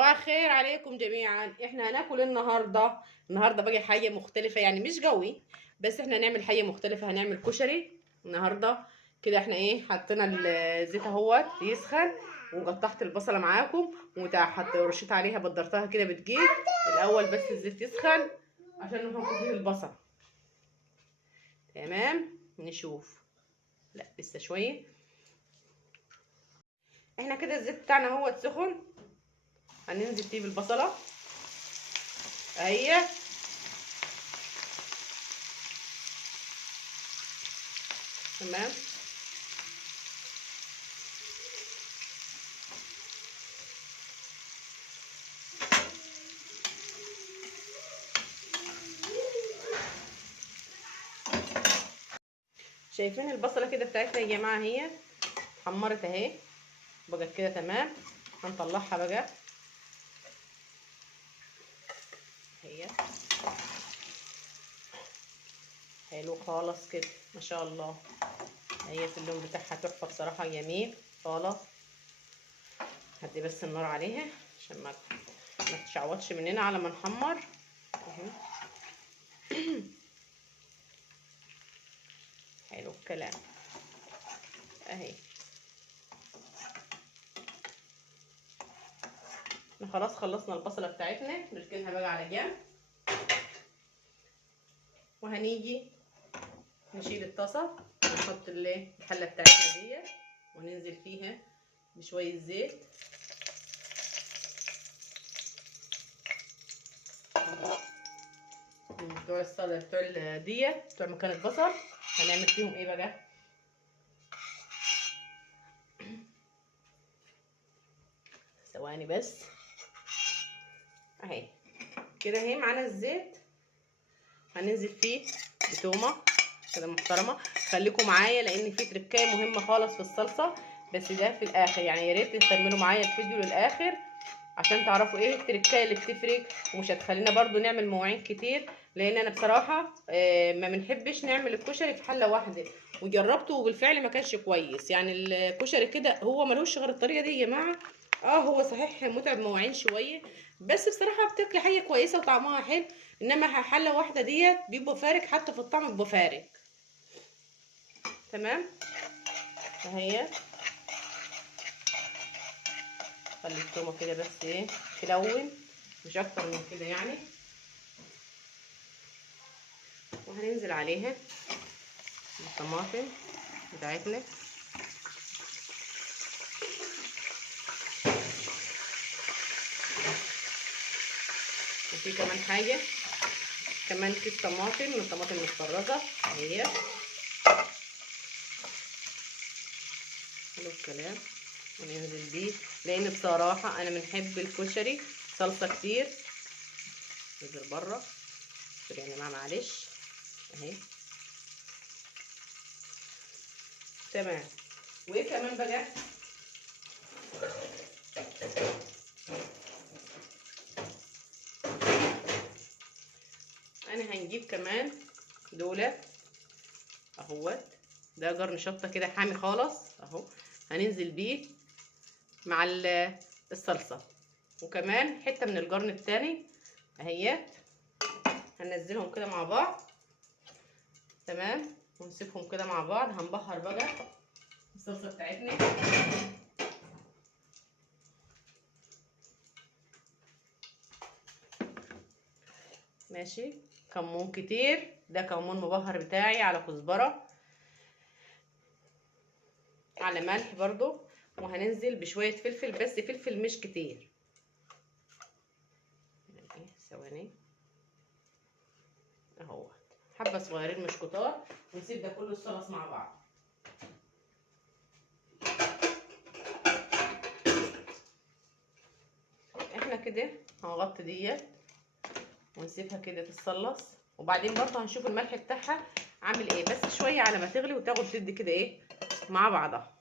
صباح الخير عليكم جميعا. احنا هناكل النهارده بقى حاجه مختلفه، يعني مش قوي، بس احنا هنعمل حاجه مختلفه. هنعمل كشري النهارده. كده احنا حطينا الزيت اهوت يسخن، وقطعت البصله معاكم وحط رشيت عليها بدرتها كده بتجيب الاول، بس الزيت يسخن عشان نحط فيه البصل. تمام، نشوف. لا لسه شويه. احنا كده الزيت بتاعنا اهوت سخن، هننزل فيه بالبصله اهي. تمام، شايفين البصله كده بتاعتنا يا جماعه؟ هي حمرت اهي، بقت كده تمام. هنطلعها بقى هي. حلو خالص كده، ما شاء الله. هي في اللون بتاعها تحفه بصراحه، جميل خالص. هدي بس النار عليها عشان ما تشعوطش مننا على ما نحمر اهي. حلو الكلام اهي. احنا خلاص خلصنا البصله بتاعتنا، نركنها بقى على جنب. وهنيجي نشيل الطاسه ونحط الحله بتاعتنا دي، وننزل فيها بشويه زيت. بتوع الصلاه بتوع بتوع مكان البصل، هنعمل فيهم ايه بقى؟ ثواني بس اهي كده. اهي معانا الزيت، هننزل فيه بتومه كده محترمه. خليكم معايا لان في تركايه مهمه خالص في الصلصه، بس ده في الاخر، يعني يا ريت تكملوا معايا الفيديو للاخر عشان تعرفوا ايه التركايه اللي بتفرق، ومش هتخلينا برضو نعمل مواعين كتير. لان انا بصراحه ما بنحبش نعمل الكشري في حله واحده، وجربته وبالفعل ما كانش كويس. يعني الكشري كده هو ملوش غير الطريقه دي يا جماعه. هو صحيح متعب مواعين شويه، بس بصراحه بتاكلي حاجه كويسه وطعمها حلو. انما حله واحده ديت بيبقى فارق، حتى في الطعم بيبقى فارق. تمام اهي. خلي التومه كده بس تلون، مش اكتر من كده يعني. وهننزل عليها الطماطم بتاعتنا. وفي كمان حاجه، كمان كيس طماطم من الطماطم المتفرزه اهي. حلو الكلام. وننزل بيه لان بصراحه انا بنحب الكشري صلصه كتير. ننزل بره يعني معلش اهي. تمام. وايه كمان بقى؟ انا هنجيب كمان دولة اهوت، ده قرن شطه كده حامي خالص اهو. هننزل بيه مع الصلصه، وكمان حته من القرن التاني اهيت. هننزلهم كده مع بعض. تمام، ونسيبهم كده مع بعض. هنبهر بقى الصلصه بتاعتنا. ماشي، كمون كتير، ده كمون مبهر بتاعي، على كزبره، على ملح برضو. وهننزل بشويه فلفل، بس فلفل مش كتير. ثواني اهو، حبه صغيرين مش كتار. ونسيب ده كله الصلص مع بعض. احنا كده هنغطي ديت ونسيبها كده تتصلص، وبعدين برضه هنشوف الملح بتاعها عامل ايه، بس شويه على ما تغلي وتاخد تدي كده مع بعضها.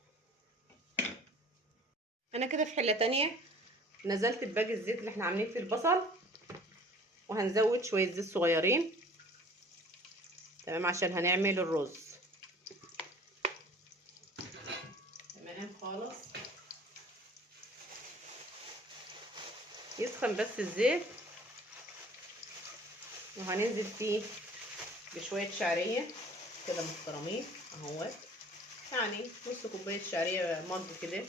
انا كده في حله تانية نزلت بباقي الزيت اللي احنا عاملين فيه البصل، وهنزود شويه زيت صغيرين. تمام، عشان هنعمل الرز. تمام خالص. يسخن بس الزيت، وهننزل فيه بشويه شعريه كده محترمين اهوت، يعني نص كوبايه شعريه مج كده،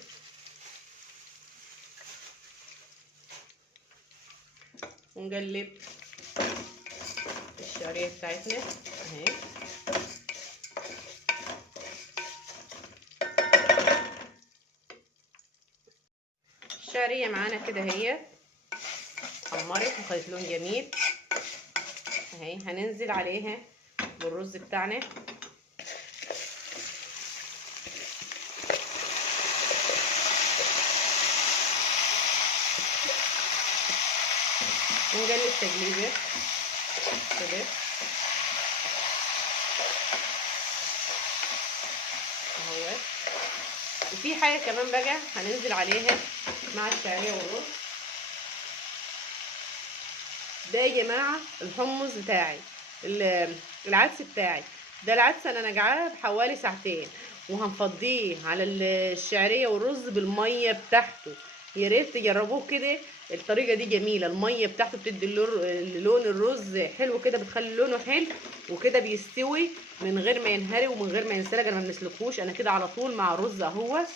ونقلب الشعريه بتاعتنا اهي. الشعريه معانا كده اهي اتحمرت وخدت لون جميل اهي. هننزل عليها بالرز بتاعنا، ونقلب تقليبه كده اهو. وفي حاجه كمان بقى هننزل عليها مع الشعريه والرز ده يا جماعه، الحمص بتاعي، العدس بتاعي ده. العدس انا نقعاه بحوالي ساعتين، وهنفضيه على الشعريه والرز بالميه بتاعته. يا ريت تجربوه كده، الطريقه دي جميله. الميه بتاعته بتدي لون الرز حلو كده، بتخلي لونه حلو، وكده بيستوي من غير ما ينهري ومن غير ما ينسلق. انا ما بنسلقوش، انا كده على طول مع الرز اهو.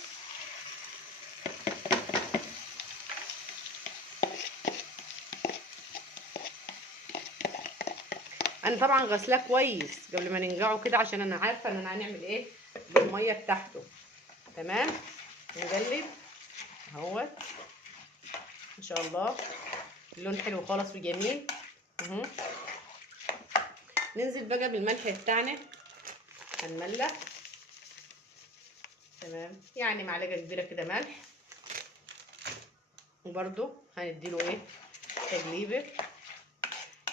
انا طبعا غسلاه كويس قبل ما ننقعه كده، عشان انا عارفه ان انا هنعمل ايه بالميه بتاعته. تمام. نقلب اهوت ان شاء الله، اللون حلو خالص وجميل اهو. ننزل بقى بالملح بتاعنا، هنملح تمام، يعني معلقه كبيره كده ملح، وبرده هنديله ايه تقليبه.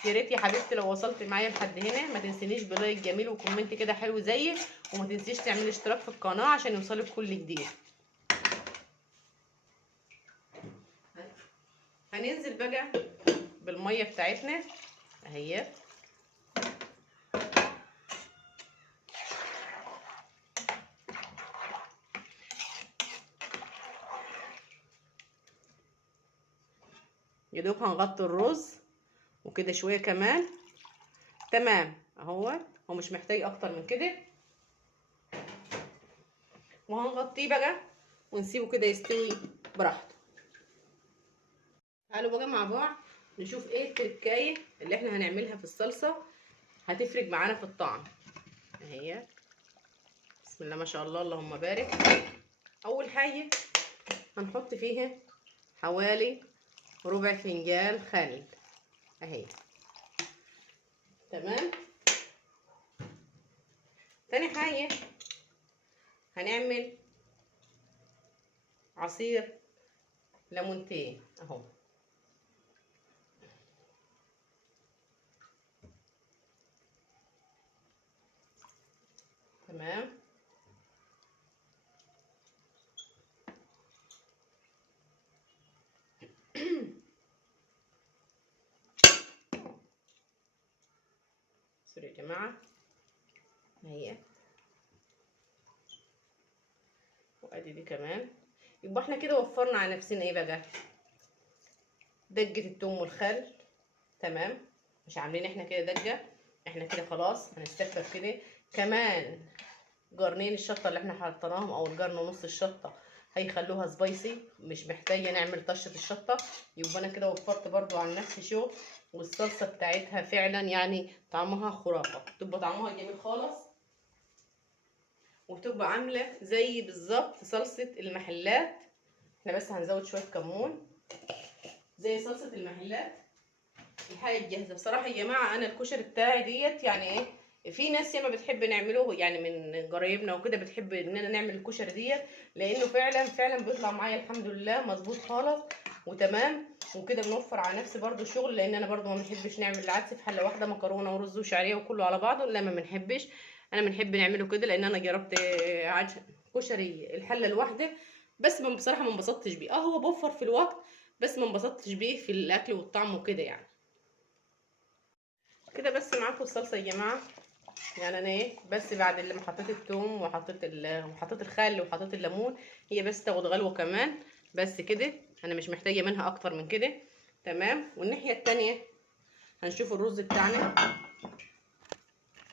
يا ريت يا حبيبتي لو وصلت معايا لحد هنا ما تنسينيش بلايك جميل وكومنت كده حلو زيي، وما تنسيش تعملي اشتراك في القناه عشان يوصلك كل جديد. هننزل بقى بالميه بتاعتنا اهي، يا دوب هنغطي الرز وكده شويه كمان. تمام اهو، هو مش محتاج اكتر من كده، وهنغطيه بقى ونسيبه كده يستوي براحته. تعالوا بقى مع بعض نشوف ايه التركايه اللي احنا هنعملها في الصلصه هتفرق معانا في الطعم اهي. بسم الله ما شاء الله اللهم بارك. اول حاجه هنحط فيها حوالي ربع فنجان خل اهي. تمام. تاني حاجه هنعمل عصير ليمونتين اهو. تمام. سوري يا جماعه اهي، وادي دي كمان. يبقى احنا كده وفرنا على نفسنا ايه بقى؟ دقه الثوم والخل. تمام. مش عاملين احنا كده دقه، احنا كده خلاص هنستكفى كده. كمان جرنين الشطه اللي احنا حطيناهم او الجرن ونص الشطه هيخلوها سبايسي، مش محتاجه نعمل طشه الشطه. يبقى انا كده وفرت برضو على نفسي شغل. والصلصه بتاعتها فعلا يعني طعمها خرافه، تبقى طعمها جميل خالص، وتبقى عامله زي بالظبط صلصه المحلات. احنا بس هنزود شويه كمون زي صلصه المحلات الحاجه الجاهزه. بصراحه يا جماعه انا الكشري بتاعي ديت يعني ايه، في ناس ياما بتحب نعمله يعني من قرايبنا وكده، بتحب اننا نعمل الكشري ديت، لانه فعلا فعلا بيطلع معايا الحمد لله مظبوط خالص وتمام. وكده بنوفر على نفسي برده شغل، لان انا برده ما بنحبش نعمل العدس في حله واحده مكرونه ورز وشعريه وكله على بعضه، لا ما بنحبش. انا بنحب نعمله كده، لان انا جربت كشري الحله الواحده بس بصراحه ما انبسطتش بيه. هو بوفر في الوقت بس ما انبسطتش بيه في الاكل والطعم وكده يعني. كده بس معاكم الصلصه يا جماعه. يعني انا ايه بس بعد اللي حطيت الثوم وحطيت الخل وحطيت الليمون، هي بس تاخد غلوه كمان بس كده، انا مش محتاجه منها اكتر من كده. تمام. والناحيه التانية هنشوف الرز بتاعنا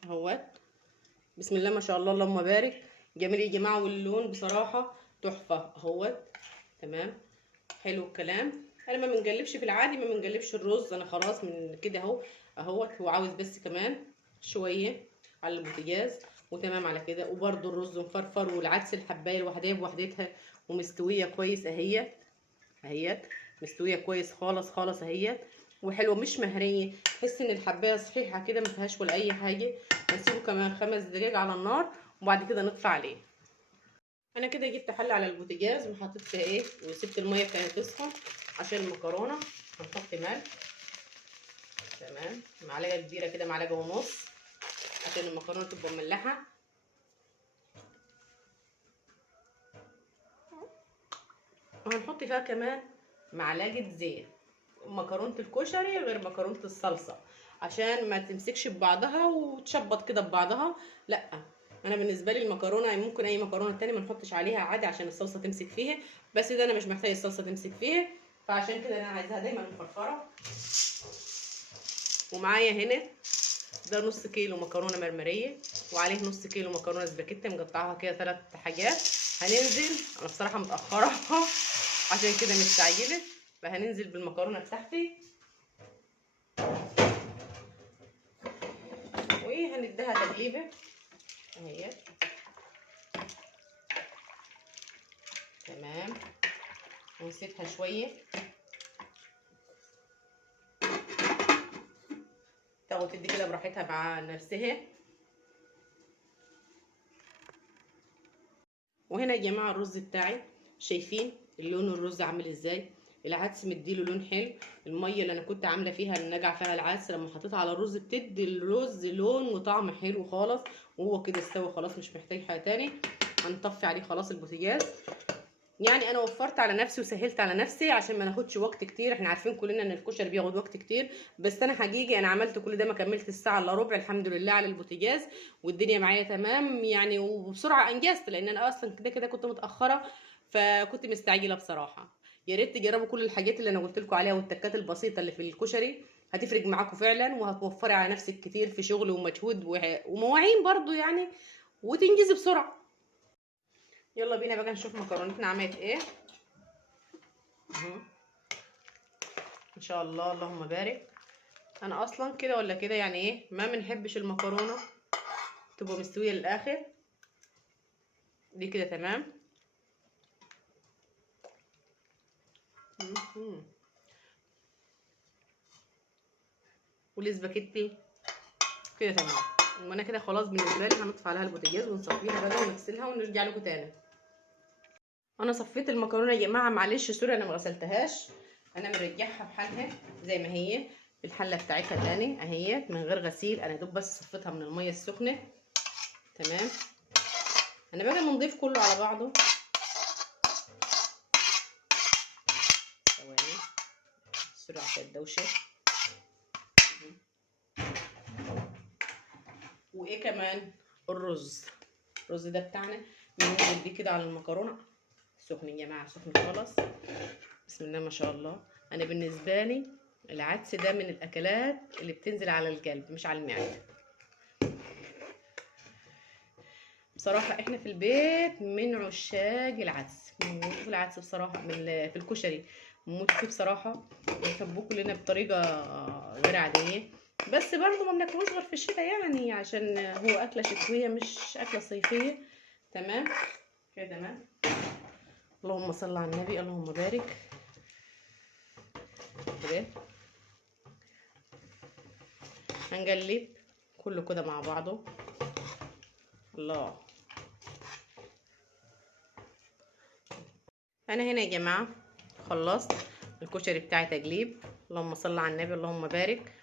اهوت. بسم الله ما شاء الله اللهم بارك، جميل يا جماعه، واللون بصراحه تحفه اهوت. تمام، حلو الكلام. انا ما بنقلبش في العادي، ما بنقلبش الرز، انا خلاص من كده اهو اهوت. هو عاوز بس كمان شويه على البوتاجاز وتمام على كده. وبرده الرز مفرفر، والعدس الحبايه الوحديه بوحدتها ومستويه كويس اهيت اهيت، مستويه كويس خالص خالص اهيت، وحلوه مش مهريه. تحس ان الحبايه صحيحه كده ما فيهاش ولا اي حاجه. هنسيبه كمان 5 دقايق على النار وبعد كده نطفي عليه. انا كده جبت حله على البوتاجاز وحطيت فيها ايه، وسبت الميه كانت تسخن عشان المكرونه. هنحط ملح، تمام، معلقه كبيره كده، معلقه ونص، عشان المكرونه تبقى مملحه. وهنحط فيها كمان معلقه زيت. مكرونه الكشري غير مكرونه الصلصه، عشان ما تمسكش ببعضها وتشبط كده ببعضها. لا، انا بالنسبه لي المكرونه ممكن اي مكرونه تانية ما نحطش عليها عادي عشان الصلصه تمسك فيها، بس ده انا مش محتاج الصلصه تمسك فيها، فعشان كده انا عايزاها دايما مفرفره. ومعايا هنا ده نص كيلو مكرونه مرمريه، وعليه نص كيلو مكرونه سباكيتي مقطعها كده 3 حاجات. هننزل، انا بصراحه متاخره عشان كده مستعجله، فهننزل بالمكرونه بتاعتي وهنديها تقليبه اهي. تمام، ونسيبها شويه تاخد تدي كده براحتها مع نفسها. وهنا يا جماعه الرز بتاعي، شايفين اللون الرز عامل ازاي؟ العدس مديله لون حلو. الميه اللي انا كنت عامله فيها النجع فيها العدس لما حطيتها على الرز بتدي الرز لون وطعم حلو خالص. وهو كده استوى خلاص، مش محتاج حاجه تاني. هنطفي عليه خلاص البوتاجاز. يعني انا وفرت على نفسي وسهلت على نفسي عشان ما ناخدش وقت كتير. احنا عارفين كلنا ان الكشري بياخد وقت كتير، بس انا حقيقي انا عملت كل ده ما كملت الساعه الا ربع الحمد لله على البوتاجاز، والدنيا معايا تمام يعني، وبسرعه انجزت لان انا اصلا كده كده كنت متاخره، فكنت مستعجله بصراحه. يا ريت تجربوا كل الحاجات اللي انا قلت لكم عليها والتكات البسيطه اللي في الكشري، هتفرق معاكم فعلا، وهتوفري على نفسك كتير في شغل ومجهود ومواعين برضو يعني، وتنجزي بسرعه. يلا بينا بقى نشوف مكرونتنا عملت ايه. ان شاء الله اللهم بارك. انا اصلا كده ولا كده يعني ايه، ما بنحبش المكرونه تبقى مستويه للاخر. دي كده تمام. والاسباجيتي كده تمام. وانا كده خلاص بالنسبه لي هنطفي عليها البوتاجاز ونصفيها بقى ونغسلها ونرجع لكم تاني. انا صفيت المكرونه يا جماعه، معلش سوري انا ما غسلتهاش، انا مرجعها بحالها زي ما هي في الحله بتاعتها تاني اهيت من غير غسيل. انا دوب بس صفيتها من الميه السخنه. تمام، انا بقى بنضيف كله على بعضه. ثواني سوري عشان الدوشه. وايه كمان، الرز ده بتاعنا بننزل بيه كده على المكرونه. سخن يا جماعه، سخن خالص. بسم الله ما شاء الله. انا بالنسبه لي العدس ده من الاكلات اللي بتنزل على القلب مش على المعده. بصراحه احنا في البيت من عشاق العدس، بنموت في العدس بصراحه، في الكشري بنموت فيه بصراحه، بنحبوه كلنا بطريقه غير عاديه. بس برضه ما بناكلوش غير في الشتاء يعني، عشان هو اكله شتويه مش اكله صيفيه. تمام كده تمام. اللهم صل على النبي اللهم بارك. كده هنقلب كله كده مع بعضه. الله، انا هنا يا جماعه خلصت الكشري بتاعي تقليب. اللهم صل على النبي اللهم بارك.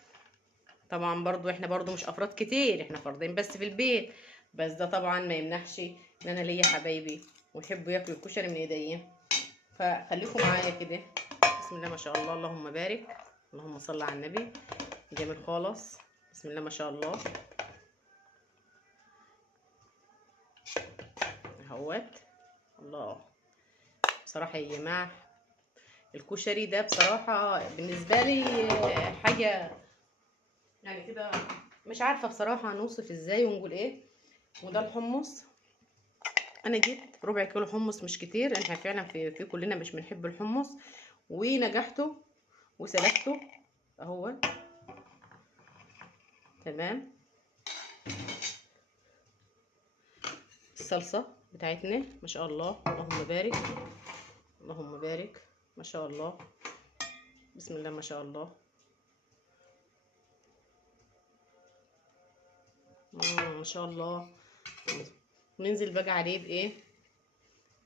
طبعا برضو احنا برضو مش افراد كتير، احنا فردين بس في البيت، بس ده طبعا ما يمنعش ان انا ليا حبايبي ويحبوا ياكلوا الكشري من ايديا، فخليكم معايا كده. بسم الله ما شاء الله اللهم بارك. اللهم صل على النبي. جميل خالص. بسم الله ما شاء الله اهوت. الله، بصراحه يا جماعه الكشري ده بصراحة بالنسبة لي حاجة يعني كده، مش عارفة بصراحة نوصف ازاي ونقول ايه. وده الحمص، انا جبت ربع كيلو حمص، مش كتير، احنا فعلا في كلنا مش بنحب الحمص. ونجحته وسلقته اهو. تمام. الصلصة بتاعتنا ما شاء الله، اللهم بارك، اللهم بارك، ما شاء الله، بسم الله ما شاء الله. ما شاء الله. وننزل بقى عليه بايه؟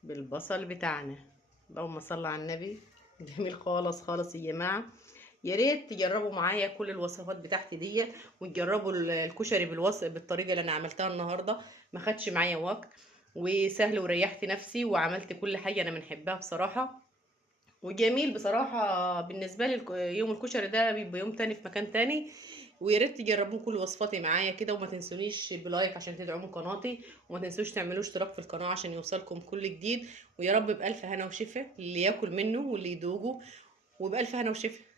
بالبصل بتاعنا. اللهم صل على النبي. جميل خالص خالص يا جماعه. يا ريت تجربوا معايا كل الوصفات بتاعتي دي، وتجربوا الكشري بالطريقه اللي انا عملتها النهارده. ما خدش معايا وقت، وسهل، وريحت نفسي، وعملت كل حاجه انا بنحبها بصراحه. وجميل بصراحه بالنسبه لي. يوم الكشري ده بيبقى يوم تاني في مكان تاني. ويا ريت تجربوا كل وصفاتي معايا كده، وما تنسونيش بلايك عشان تدعموا قناتي، وما تنسوش تعملوا اشتراك في القناه عشان يوصلكم كل جديد. ويا رب بألف هنا وشفا اللي ياكل منه واللي يدوقه، وبألف هنا وشفا.